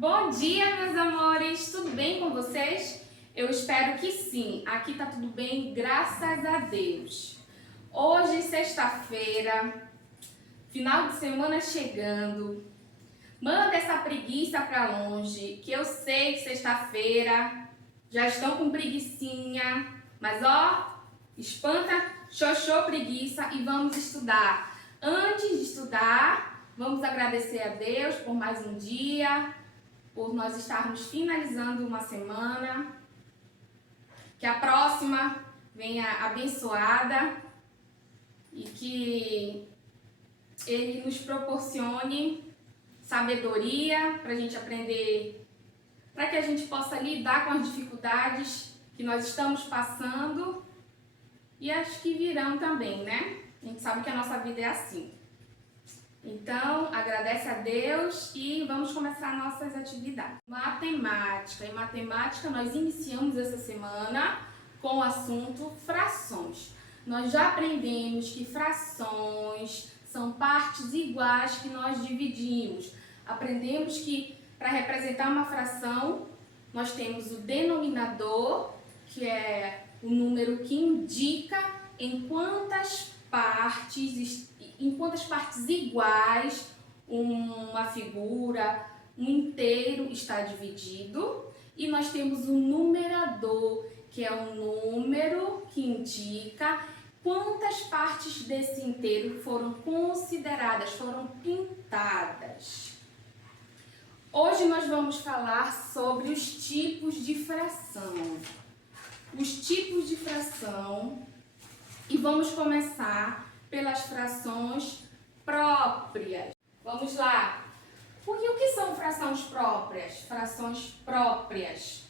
Bom dia, meus amores! Tudo bem com vocês? Eu espero que sim. Aqui tá tudo bem, graças a Deus. Hoje, sexta-feira, final de semana chegando. Manda essa preguiça pra longe, que eu sei que sexta-feira já estão com preguicinha. Mas ó, espanta, xoxô, preguiça e vamos estudar. Antes de estudar, vamos agradecer a Deus por mais um dia, por nós estarmos finalizando uma semana, que a próxima venha abençoada e que Ele nos proporcione sabedoria para a gente aprender, para que a gente possa lidar com as dificuldades que nós estamos passando e as que virão também, né? A gente sabe que a nossa vida é assim. Então, agradece a Deus e vamos começar nossas atividades. Matemática. Em matemática, nós iniciamos essa semana com o assunto frações. Nós já aprendemos que frações são partes iguais que nós dividimos. Aprendemos que para representar uma fração, nós temos o denominador, que é o número que indica em quantas partes iguais uma figura, um inteiro está dividido. E nós temos o numerador, que é um número que indica quantas partes desse inteiro foram consideradas, foram pintadas. Hoje nós vamos falar sobre os tipos de fração. Os tipos de fração, e vamos começar pelas frações próprias. Vamos lá. O que são frações próprias? Frações próprias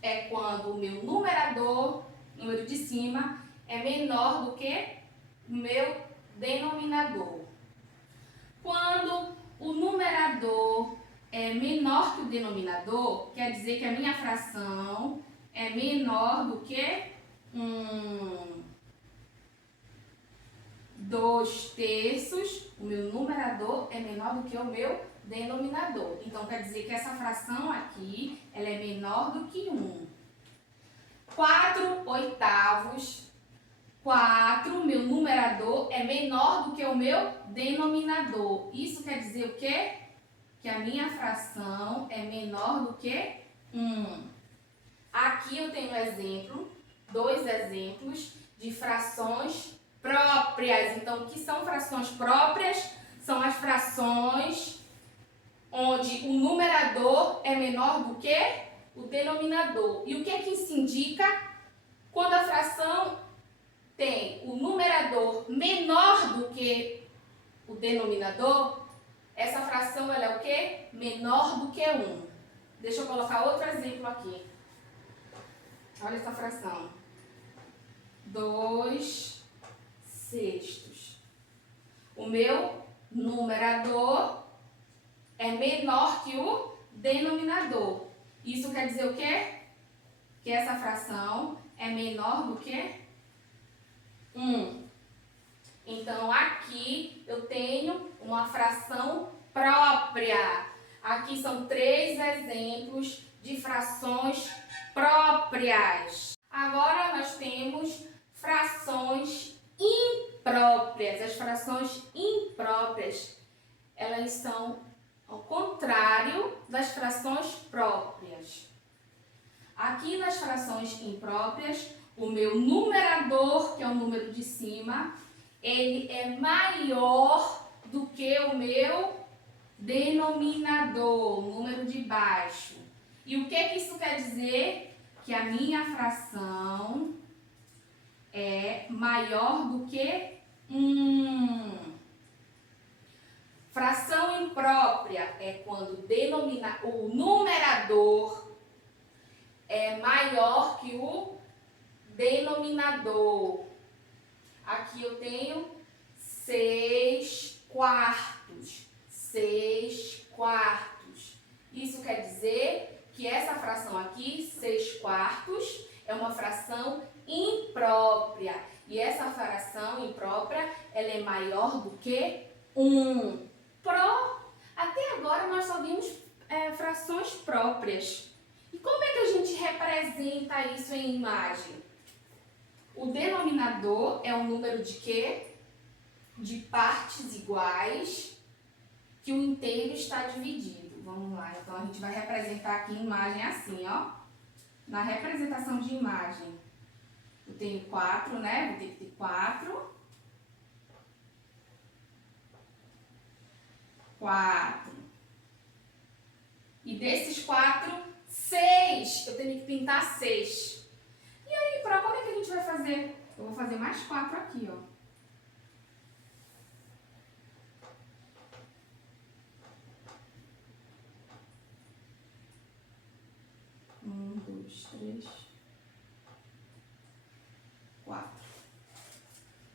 é quando o meu numerador, número de cima, é menor do que o meu denominador. Quando o numerador é menor que o denominador, quer dizer que a minha fração é menor do que 2/3, o meu numerador é menor do que o meu denominador. Então, quer dizer que essa fração aqui, ela é menor do que 1. 4/8, meu numerador é menor do que o meu denominador. Isso quer dizer o quê? Que a minha fração é menor do que 1. Aqui eu tenho dois exemplos de frações próprias. Então, o que são frações próprias? São as frações onde o numerador é menor do que o denominador. E o que isso indica? Quando a fração tem o numerador menor do que o denominador, essa fração ela é o quê? Menor do que 1. Deixa eu colocar outro exemplo aqui. Olha essa fração. 2/6. O meu numerador é menor que o denominador. Isso quer dizer o quê? Que essa fração é menor do que 1. Então, aqui eu tenho uma fração própria. Aqui são 3 exemplos de frações próprias. Agora nós temos frações impróprias. As frações impróprias, elas são ao contrário das frações próprias. Aqui nas frações impróprias, o meu numerador, que é o número de cima, ele é maior do que o meu denominador, o número de baixo. E o que isso quer dizer? Que a minha fração é maior do que 1. Fração imprópria é quando o numerador é maior que o denominador. Aqui eu tenho 6/4. 6/4. Isso quer dizer que essa fração aqui, 6/4, é uma fração imprópria. E essa fração imprópria, ela é maior do que 1. Até agora nós só vimos frações próprias. E como é que a gente representa isso em imagem? O denominador é o número de quê? De partes iguais que o inteiro está dividido. Vamos lá, então a gente vai representar aqui a imagem assim, ó. Na representação de imagem, eu tenho 4, né? Vou ter que ter 4. 4. E desses 4, 6. Eu tenho que pintar 6. E aí, para como é que a gente vai fazer? Eu vou fazer mais 4 aqui, ó. 1, 2, 3, 4.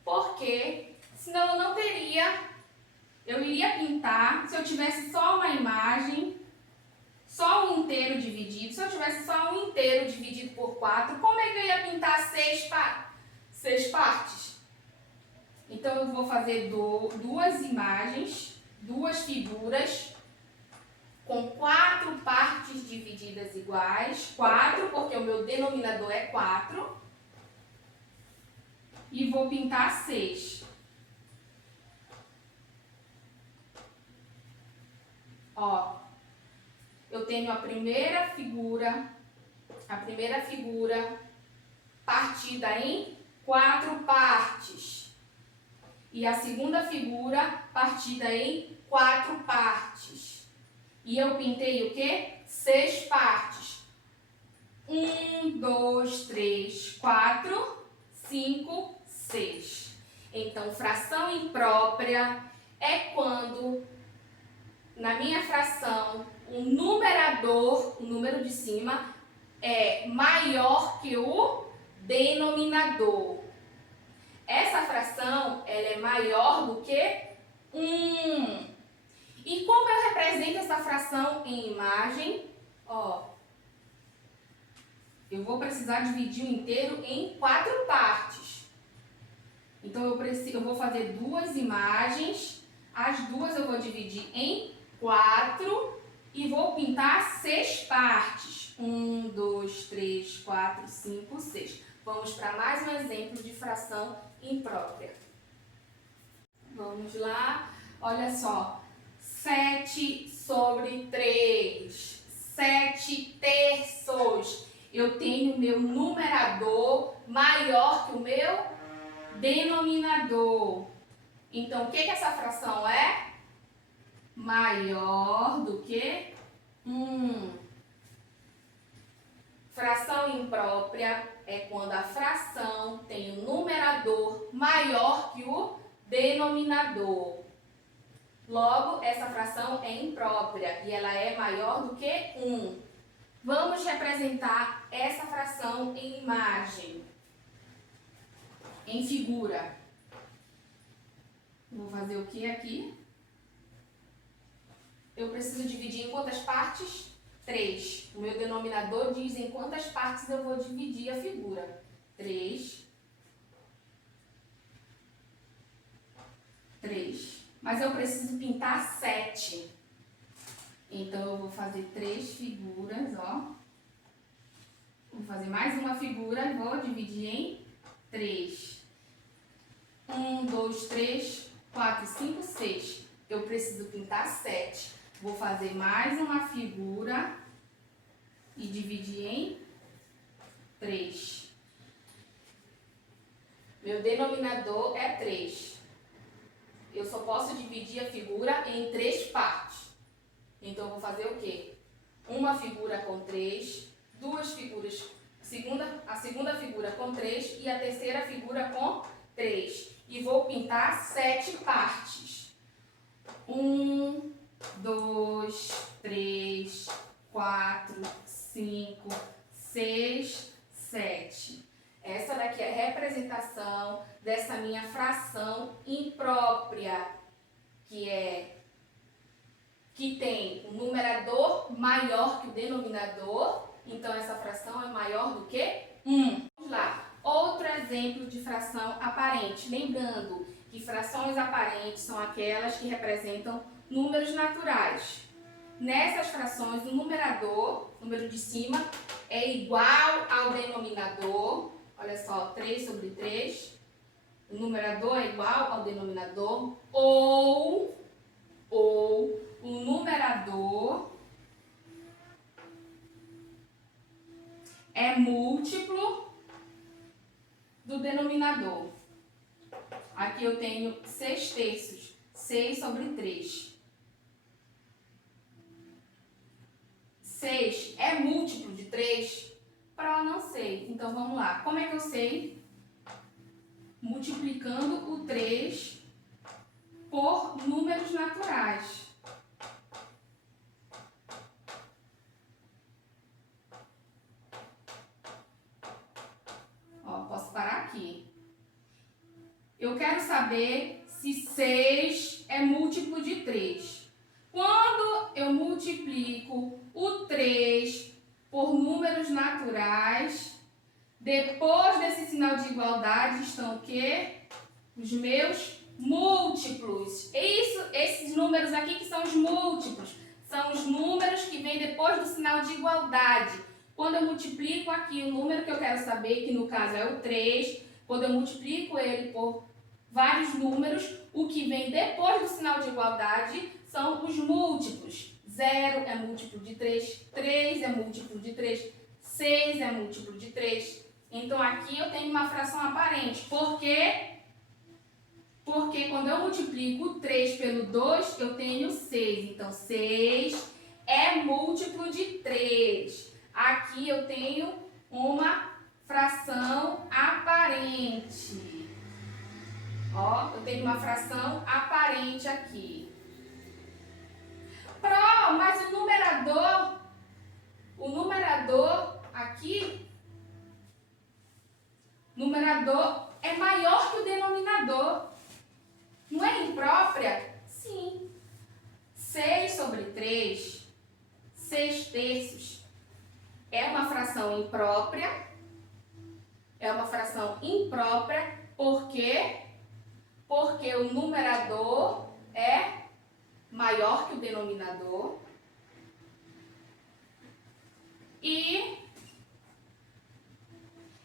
Porque senão eu não teria, eu iria pintar, se eu tivesse só uma imagem, só um inteiro dividido, se eu tivesse só um inteiro dividido por 4, como é que eu ia pintar 6 partes? Então eu vou fazer duas imagens, duas figuras, com 4 partes divididas iguais, 4, porque o meu denominador é 4, e vou pintar 6. Ó, eu tenho a primeira figura partida em 4 partes, e a segunda figura partida em 4 partes. E eu pintei o quê? 6 partes. 1, 2, 3, 4, 5, 6. Então, fração imprópria é quando, na minha fração, o numerador, o número de cima, é maior que o denominador. Essa fração, ela é maior do que 1. E como eu represento essa fração em imagem? Ó, eu vou precisar dividir o inteiro em 4 partes. Então, eu vou fazer duas imagens. As duas eu vou dividir em 4 e vou pintar 6 partes. 1, 2, 3, 4, 5, 6. Vamos para mais um exemplo de fração imprópria. Vamos lá. Olha só. 7 sobre 3, 7 terços. Eu tenho o meu numerador maior que o meu denominador. Então, o que essa fração é? Maior do que 1. Fração imprópria é quando a fração tem o numerador maior que o denominador. Logo, essa fração é imprópria e ela é maior do que 1. Vamos representar essa fração em imagem, em figura. Vou fazer o que aqui? Eu preciso dividir em quantas partes? 3. O meu denominador diz em quantas partes eu vou dividir a figura. 3. Mas eu preciso pintar 7. Então, eu vou fazer 3 figuras, ó. Vou fazer mais uma figura e vou dividir em 3. 1, 2, 3, 4, 5, 6. Eu preciso pintar 7. Vou fazer mais uma figura e dividir em 3. Meu denominador é 3. Eu só posso dividir a figura em 3 partes. Então, eu vou fazer o quê? Uma figura com 3, duas figuras, a segunda figura com 3 e a terceira figura com 3. E vou pintar 7 partes. 1, 2, 3, 4, 5, 6, 7. Essa daqui é a representação dessa minha fração imprópria, que tem um numerador maior que o denominador. Então, essa fração é maior do que 1. Vamos lá. Outro exemplo de fração aparente. Lembrando que frações aparentes são aquelas que representam números naturais. nessas frações, o numerador, número de cima, é igual ao denominador. Olha só, 3 sobre 3. O numerador é igual ao denominador. Ou o numerador é múltiplo do denominador. Aqui eu tenho 6 terços. 6 sobre 3. 6 é múltiplo de 3? Para não sei. Então, vamos lá. Como é que eu sei? Multiplicando o 3 por números naturais. Ó, posso parar aqui. Eu quero saber se 6 é múltiplo de 3. Quando eu multiplico o 3 por números naturais, depois desse sinal de igualdade estão o quê? Os meus múltiplos. Esses números aqui que são os múltiplos. São os números que vêm depois do sinal de igualdade. Quando eu multiplico aqui o número que eu quero saber, que no caso é o 3, quando eu multiplico ele por vários números, o que vem depois do sinal de igualdade são os múltiplos. 0 é múltiplo de 3, 3 é múltiplo de 3, 6 é múltiplo de 3. Então, aqui eu tenho uma fração aparente. Por quê? Porque quando eu multiplico 3 pelo 2, eu tenho 6. Então, 6 é múltiplo de 3. Aqui eu tenho uma fração aparente. Ó, eu tenho uma fração aparente aqui. Mas o numerador aqui, numerador é maior que o denominador. Não é imprópria? Sim. 6 sobre 3, 6 terços, é uma fração imprópria. É uma fração imprópria, por quê? Porque o numerador é maior que o denominador. E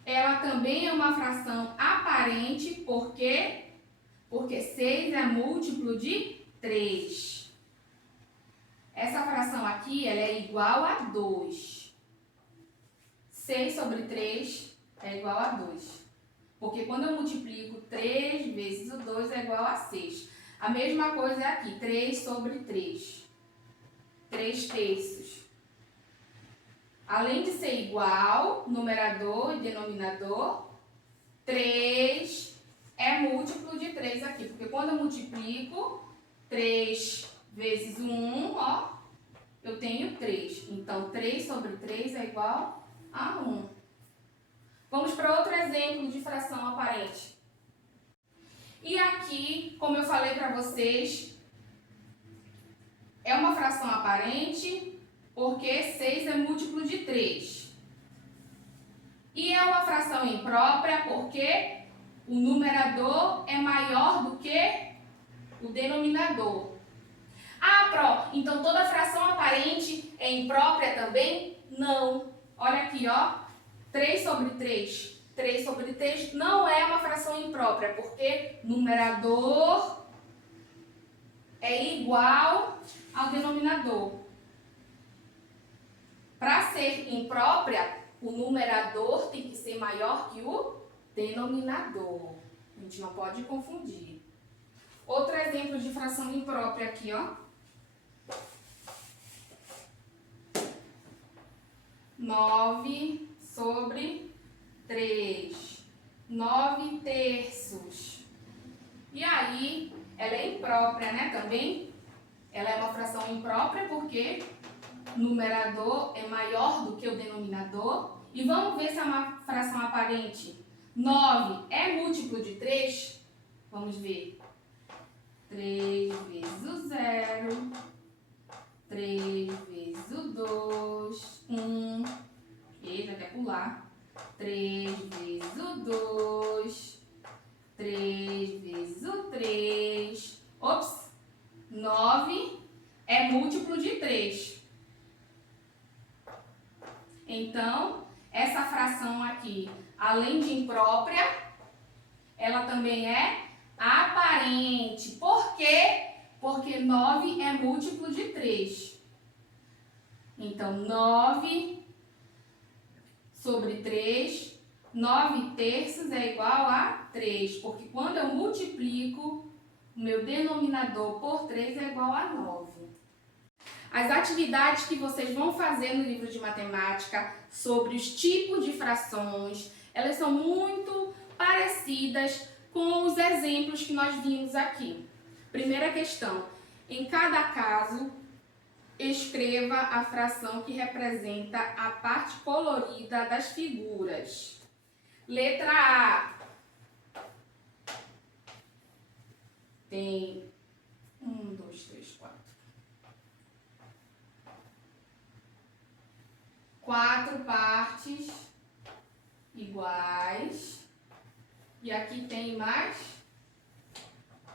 ela também é uma fração aparente, por quê? Porque 6 é múltiplo de 3. Essa fração aqui ela é igual a 2. 6 sobre 3 é igual a 2. Porque quando eu multiplico 3 vezes o 2 é igual a 6. A mesma coisa é aqui, 3 sobre 3. 3 terços. Além de ser igual, numerador e denominador, 3 é múltiplo de 3 aqui. Porque quando eu multiplico 3 vezes 1, ó, eu tenho 3. Então, 3 sobre 3 é igual a 1. Vamos para outro exemplo de fração aparente. E aqui, como eu falei para vocês, é uma fração aparente porque 6 é múltiplo de 3. E é uma fração imprópria porque o numerador é maior do que o denominador. Ah, então toda fração aparente é imprópria também? Não. Olha aqui, ó. 3 sobre 3. 3 sobre 3 não é uma fração imprópria, porque numerador é igual ao denominador. Para ser imprópria, o numerador tem que ser maior que o denominador. A gente não pode confundir. Outro exemplo de fração imprópria aqui, ó. 9 sobre 3. 9 terços. E aí, ela é imprópria, né, também? Ela é uma fração imprópria porque o numerador é maior do que o denominador. E vamos ver se é uma fração aparente. 9 é múltiplo de 3? Vamos ver. 3 vezes o 0. 3 vezes o 2. 1. E já quer pular. 3 vezes o 2. 3 vezes o 3. Ops! 9 é múltiplo de 3. Então, essa fração aqui, além de imprópria, ela também é aparente. Por quê? Porque 9 é múltiplo de 3. Então, 9 sobre 3, 9 terços é igual a 3. Porque quando eu multiplico, o meu denominador por 3 é igual a 9. As atividades que vocês vão fazer no livro de matemática sobre os tipos de frações, elas são muito parecidas com os exemplos que nós vimos aqui. Primeira questão, em cada caso, escreva a fração que representa a parte colorida das figuras. Letra A. Tem 1, 2, 3, 4. 4 partes iguais. E aqui tem mais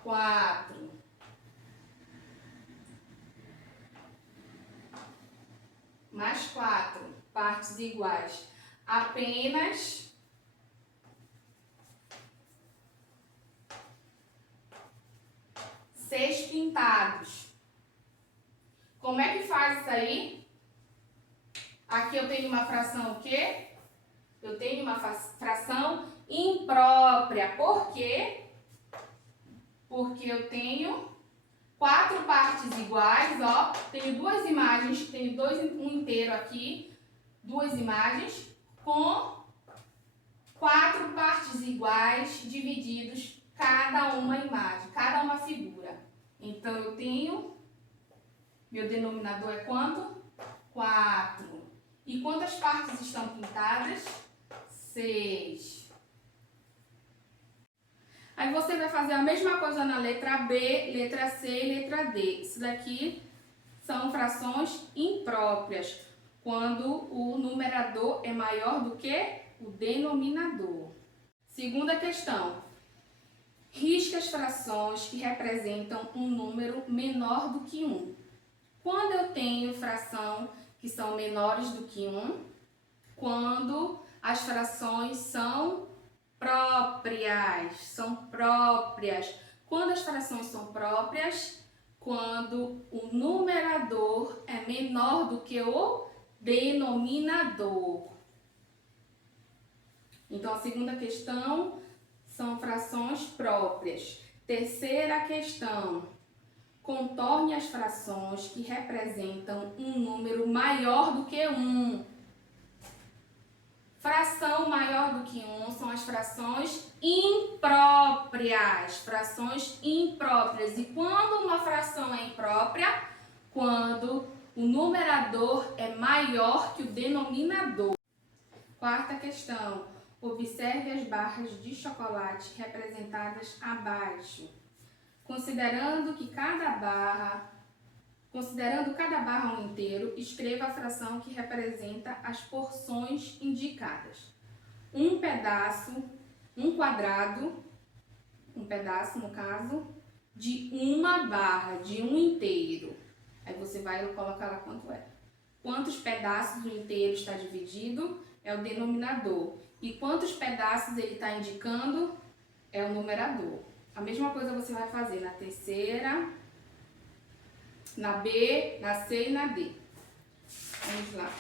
4. Mais 4 partes iguais. Apenas 6 pintados. Como é que faz isso aí? Aqui eu tenho uma fração o quê? Eu tenho uma fração imprópria. Por quê? Porque eu tenho 4 partes iguais, ó. Tenho duas imagens, tenho um inteiro aqui, duas imagens com 4 partes iguais divididos cada uma imagem, cada uma figura. Então eu tenho, meu denominador é quanto? 4. E quantas partes estão pintadas? 6. Aí você vai fazer a mesma coisa na letra B, letra C e letra D. Isso daqui são frações impróprias, quando o numerador é maior do que o denominador. Segunda questão. Risque as frações que representam um número menor do que 1. Quando eu tenho fração que são menores do que 1, quando as frações são próprias. Quando as frações são próprias, quando o numerador é menor do que o denominador. Então, a segunda questão são frações próprias. Terceira questão. Contorne as frações que representam um número maior do que 1. Fração maior do que 1 são as frações impróprias. Frações impróprias. E quando uma fração é imprópria? Quando o numerador é maior que o denominador. Quarta questão. Observe as barras de chocolate representadas abaixo. Considerando cada barra um inteiro, escreva a fração que representa as porções indicadas. Um pedaço no caso, de uma barra, de um inteiro. Aí você vai colocar lá quanto é. Quantos pedaços o inteiro está dividido é o denominador. E quantos pedaços ele está indicando é o numerador. A mesma coisa você vai fazer na terceira, na B, na C e na D. Vamos lá.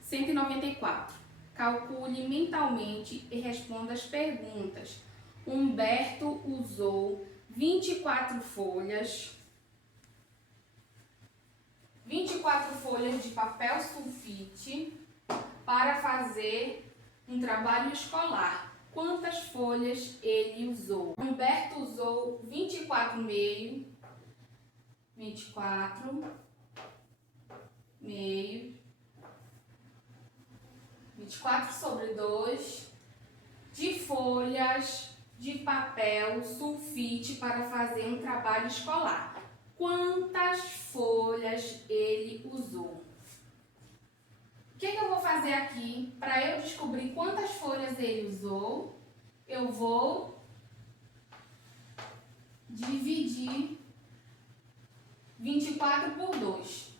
194. Calcule mentalmente e responda as perguntas. Humberto usou 24 folhas de papel sulfite para fazer um trabalho escolar. Quantas folhas ele usou? Humberto usou 24 sobre 2 de folhas de papel sulfite para fazer um trabalho escolar. Quantas folhas ele usou? O que eu vou fazer aqui para eu descobrir quantas folhas ele usou? Eu vou dividir 24 24 por 2.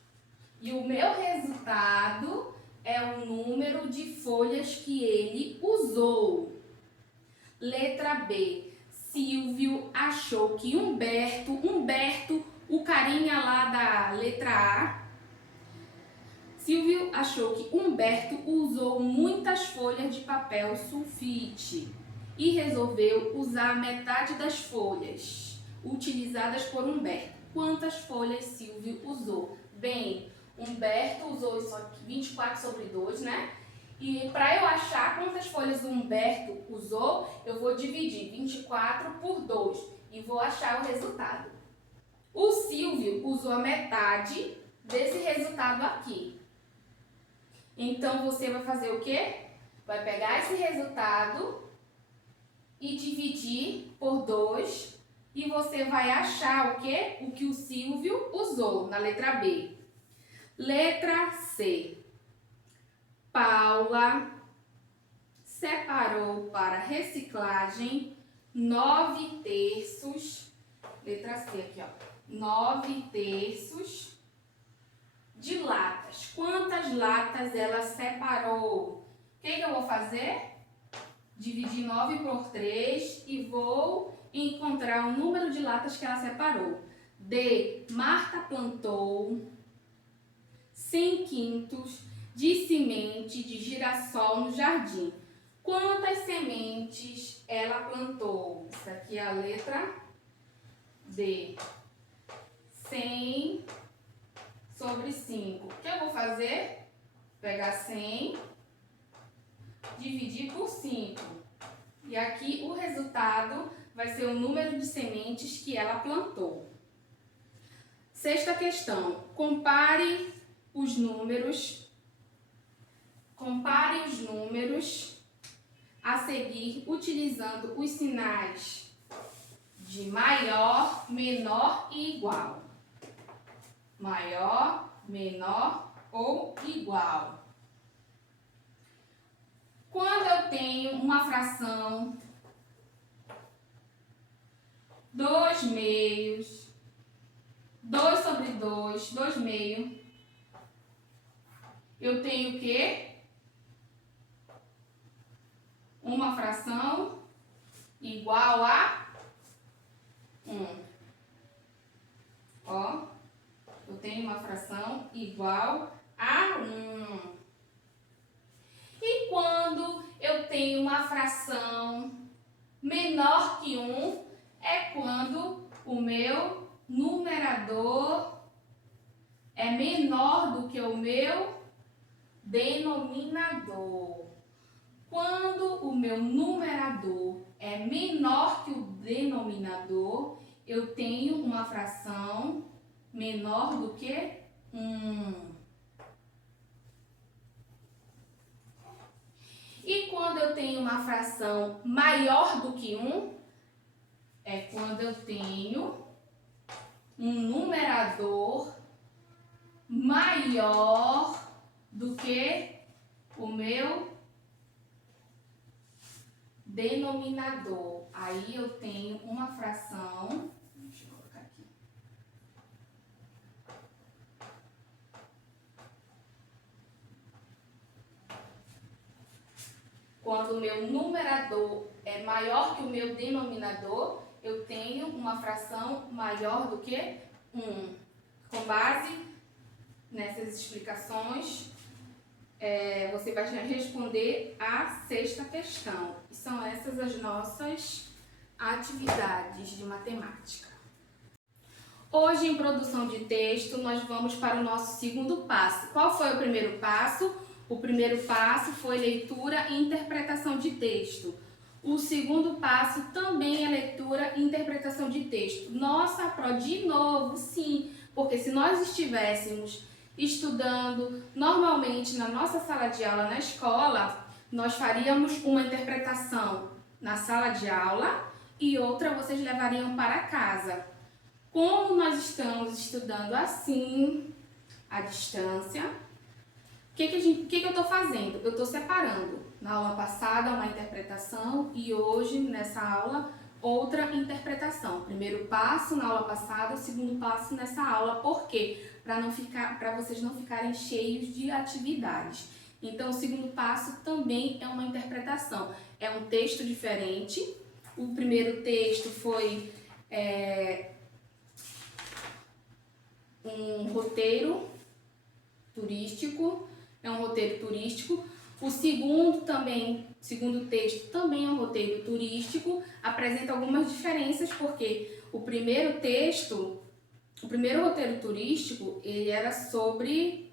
E o meu resultado é o número de folhas que ele usou. Letra B. Silvio achou que Humberto, o carinha lá da letra A, Silvio achou que Humberto usou muitas folhas de papel sulfite e resolveu usar metade das folhas utilizadas por Humberto. Quantas folhas Silvio usou? Bem, Humberto usou isso aqui, 24 sobre 2, né? E para eu achar quantas folhas o Humberto usou, eu vou dividir 24 por 2 e vou achar o resultado. O Silvio usou a metade desse resultado aqui. Então, você vai fazer o quê? Vai pegar esse resultado e dividir por 2 e você vai achar o quê? O que o Silvio usou na letra B. Letra C. Paula separou para reciclagem 9/3, letra C aqui, ó, 9/3 de latas. Quantas latas ela separou? O que eu vou fazer? Dividir 9 por 3 e vou encontrar o número de latas que ela separou. D. Marta plantou 100 quintos de semente de girassol no jardim. Quantas sementes ela plantou? Isso aqui é a letra D. 100 sobre 5. O que eu vou fazer? Pegar 100, dividir por 5. E aqui o resultado vai ser o número de sementes que ela plantou. Sexta questão. Compare os números a seguir utilizando os sinais de maior, menor e igual. Maior, menor ou igual. Quando eu tenho uma fração 2 meios, 2 sobre 2, 2 meios, eu tenho o quê? Uma fração igual a 1. Ó, eu tenho uma fração igual a 1. E quando eu tenho uma fração menor que 1, é quando o meu numerador é menor do que o meu denominador. Quando o meu numerador é menor que o denominador, eu tenho uma fração menor do que 1. E quando eu tenho uma fração maior do que 1, é quando eu tenho um numerador maior do que o meu denominador. Aí eu tenho uma fração, deixa eu colocar aqui. Quando o meu numerador é maior que o meu denominador, eu tenho uma fração maior do que 1. Com base nessas explicações, você vai responder a sexta questão. E são essas as nossas atividades de matemática. Hoje, em produção de texto, nós vamos para o nosso segundo passo. Qual foi o primeiro passo? O primeiro passo foi leitura e interpretação de texto. O segundo passo também é leitura e interpretação de texto. Nossa, Pro, de novo, sim, porque se nós estivéssemos estudando normalmente na nossa sala de aula na escola, nós faríamos uma interpretação na sala de aula e outra vocês levariam para casa. Como nós estamos estudando assim, à distância, o que eu estou fazendo? Eu estou separando. Na aula passada uma interpretação e hoje, nessa aula, outra interpretação. Primeiro passo na aula passada, o segundo passo nessa aula. Por quê? Para vocês não ficarem cheios de atividades. Então, o segundo passo também é uma interpretação. É um texto diferente. O primeiro texto foi um roteiro turístico. É um roteiro turístico. O segundo texto também é um roteiro turístico. Apresenta algumas diferenças, porque o primeiro roteiro turístico, ele era sobre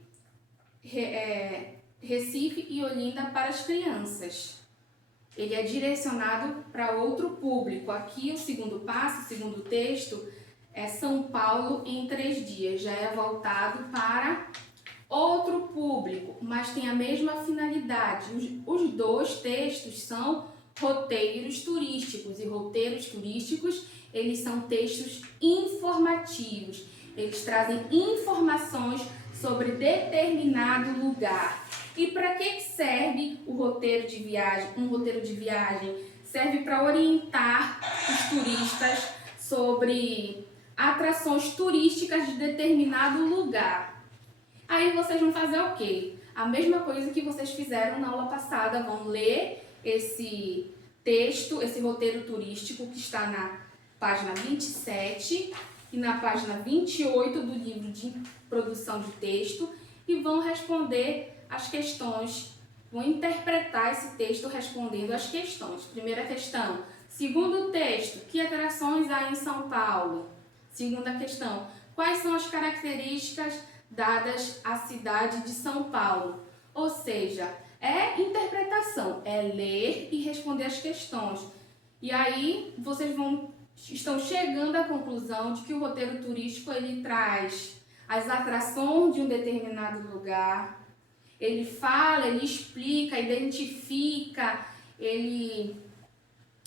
Recife e Olinda para as crianças. Ele é direcionado para outro público. Aqui o segundo texto é São Paulo em 3 dias. Já é voltado para outro público, mas tem a mesma finalidade. Os dois textos são roteiros turísticos, e roteiros turísticos, eles são textos informativos. Eles trazem informações sobre determinado lugar. E para que serve o roteiro de viagem? Um roteiro de viagem serve para orientar os turistas sobre atrações turísticas de determinado lugar. Aí vocês vão fazer o quê? A mesma coisa que vocês fizeram na aula passada, vão ler esse texto, esse roteiro turístico que está na página 27 e na página 28 do livro de produção de texto e vão responder as questões, vão interpretar esse texto respondendo as questões. Primeira questão. Segundo texto, que atrações há em São Paulo? Segunda questão, quais são as características dadas à cidade de São Paulo? Ou seja, é interpretação, é ler e responder as questões. E aí vocês estão chegando à conclusão de que o roteiro turístico ele traz as atrações de um determinado lugar. Ele fala, ele explica, identifica, ele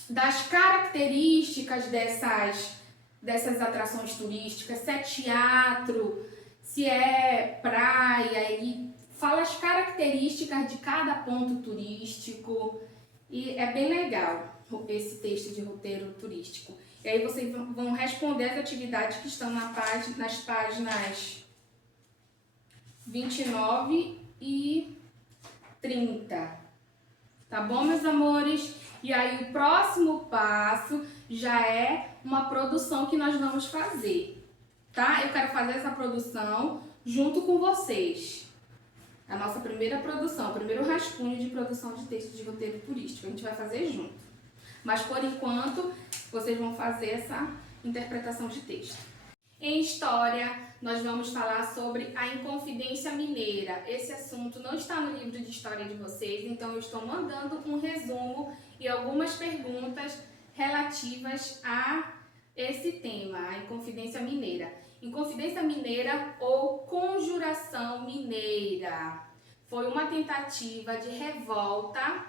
dá as características dessas atrações turísticas, se é teatro, se é praia, ele fala as características de cada ponto turístico e é bem legal esse texto de roteiro turístico. E aí vocês vão responder as atividades que estão nas páginas 29 e 30. Tá bom, meus amores? E aí o próximo passo já é uma produção que nós vamos fazer, tá? Eu quero fazer essa produção junto com vocês. A nossa primeira produção, o primeiro rascunho de produção de texto de roteiro turístico. A gente vai fazer junto. Mas, por enquanto, vocês vão fazer essa interpretação de texto. Em História, nós vamos falar sobre a Inconfidência Mineira. Esse assunto não está no livro de História de vocês, então eu estou mandando um resumo e algumas perguntas relativas a esse tema, a Inconfidência Mineira. Inconfidência Mineira ou Conjuração Mineira foi uma tentativa de revolta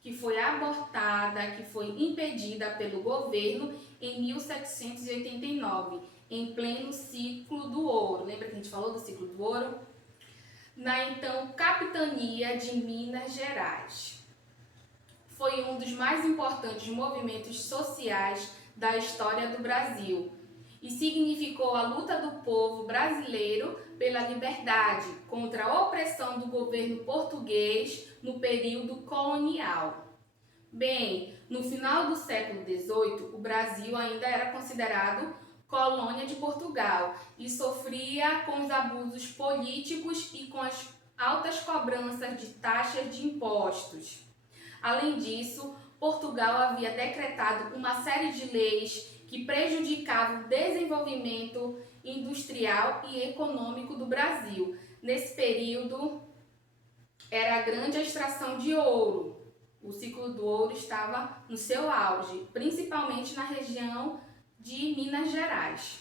que foi abortada, que foi impedida pelo governo em 1789, em pleno ciclo do ouro. Lembra que a gente falou do ciclo do ouro? Na então capitania de Minas Gerais. Foi um dos mais importantes movimentos sociais da história do Brasil e significou a luta do povo brasileiro pela liberdade contra a opressão do governo português no período colonial. Bem, no final do século XVIII, o Brasil ainda era considerado colônia de Portugal e sofria com os abusos políticos e com as altas cobranças de taxas de impostos. Além disso, Portugal havia decretado uma série de leis que prejudicavam o desenvolvimento industrial e econômico do Brasil. Nesse período, era a grande extração de ouro. O ciclo do ouro estava no seu auge, principalmente na região de Minas Gerais.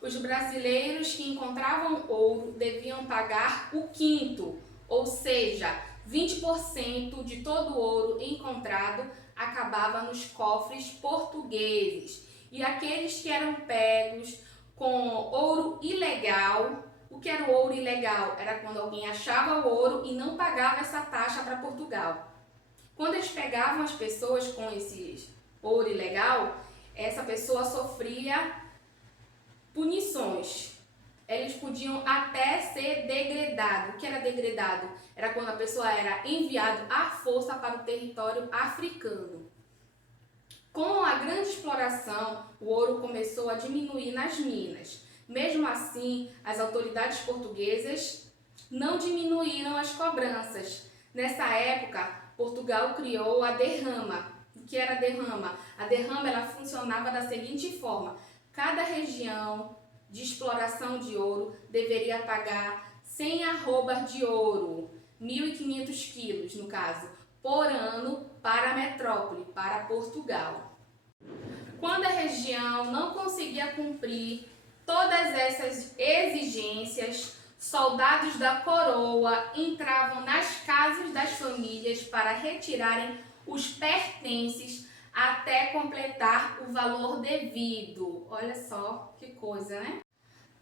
Os brasileiros que encontravam ouro deviam pagar o quinto, ou seja, 20% de todo o ouro encontrado acabava nos cofres portugueses. E aqueles que eram pegos com ouro ilegal, o que era o ouro ilegal? Era quando alguém achava o ouro e não pagava essa taxa para Portugal. Quando eles pegavam as pessoas com esse ouro ilegal, essa pessoa sofria punições. Eles podiam até ser degredados. O que era degredado? Era quando a pessoa era enviada à força para o território africano. Com a grande exploração, o ouro começou a diminuir nas minas. Mesmo assim, as autoridades portuguesas não diminuíram as cobranças. Nessa época, Portugal criou a derrama. O que era a derrama? A derrama ela funcionava da seguinte forma: cada região de exploração de ouro deveria pagar 100 arrobas de ouro, 1.500 quilos no caso, por ano para a metrópole, para Portugal. Quando a região não conseguia cumprir todas essas exigências, soldados da coroa entravam nas casas das famílias para retirarem os pertences até completar o valor devido. Olha só que coisa, né?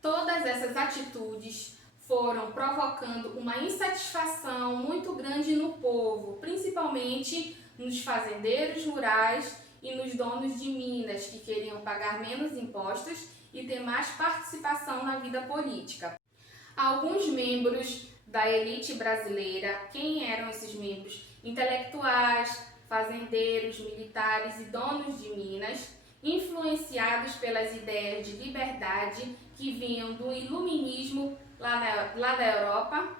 Todas essas atitudes foram provocando uma insatisfação muito grande no povo, principalmente nos fazendeiros rurais e nos donos de minas, que queriam pagar menos impostos e ter mais participação na vida política. Alguns membros da elite brasileira, quem eram esses membros? Intelectuais, fazendeiros, militares e donos de minas, influenciados pelas ideias de liberdade que vinham do iluminismo lá da Europa,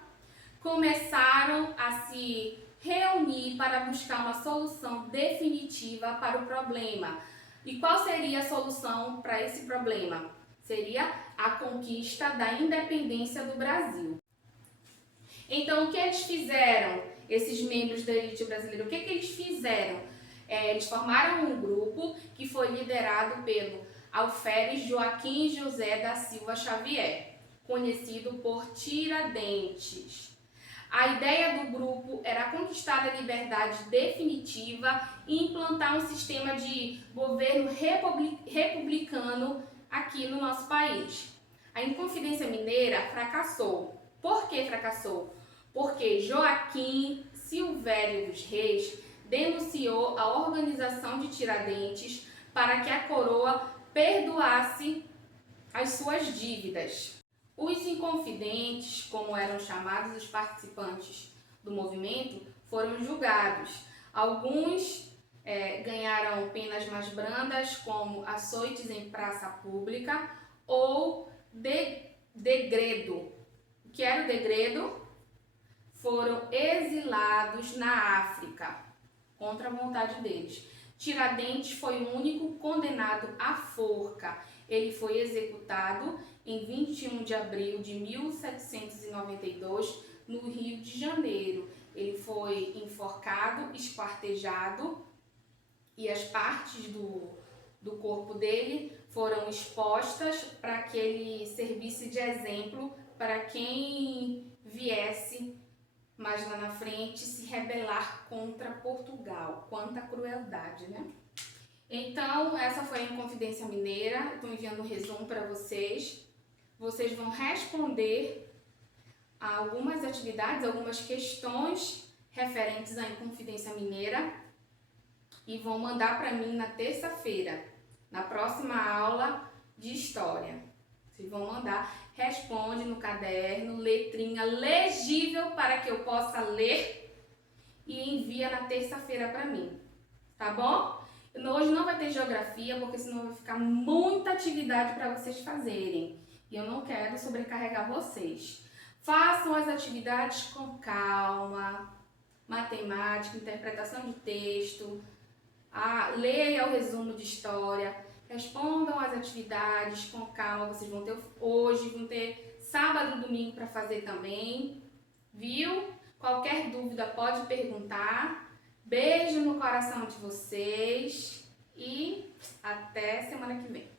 começaram a se reunir para buscar uma solução definitiva para o problema. E qual seria a solução para esse problema? Seria a conquista da independência do Brasil. Então, o que eles fizeram, esses membros da elite brasileira? O que eles fizeram? Eles formaram um grupo que foi liderado pelo Alferes Joaquim José da Silva Xavier, conhecido por Tiradentes. A ideia do grupo era conquistar a liberdade definitiva e implantar um sistema de governo republicano aqui no nosso país. A Inconfidência Mineira fracassou. Por que fracassou? Porque Joaquim Silvério dos Reis denunciou a organização de Tiradentes para que a coroa perdoasse as suas dívidas. Os inconfidentes, como eram chamados os participantes do movimento, foram julgados. Alguns ganharam penas mais brandas, como açoites em praça pública ou degredo. O que era o degredo? Foram exilados na África, contra a vontade deles. Tiradentes foi o único condenado à forca. Ele foi executado em 21 de abril de 1792, no Rio de Janeiro. Ele foi enforcado, esquartejado e as partes do corpo dele foram expostas para que ele servisse de exemplo para quem viesse mais lá na frente se rebelar contra Portugal. Quanta crueldade, né? Então, essa foi a Inconfidência Mineira. Estou enviando um resumo para vocês. Vocês vão responder a algumas atividades, algumas questões referentes à Inconfidência Mineira e vão mandar para mim na terça-feira, na próxima aula de História. Vocês vão mandar, responde no caderno, letrinha legível para que eu possa ler e envia na terça-feira para mim, tá bom? Hoje não vai ter geografia, porque senão vai ficar muita atividade para vocês fazerem. E eu não quero sobrecarregar vocês. Façam as atividades com calma, matemática, interpretação de texto, leia o resumo de história, respondam as atividades com calma. Vocês vão ter hoje, vão ter sábado e domingo para fazer também, viu? Qualquer dúvida pode perguntar. Beijo no coração de vocês e até semana que vem.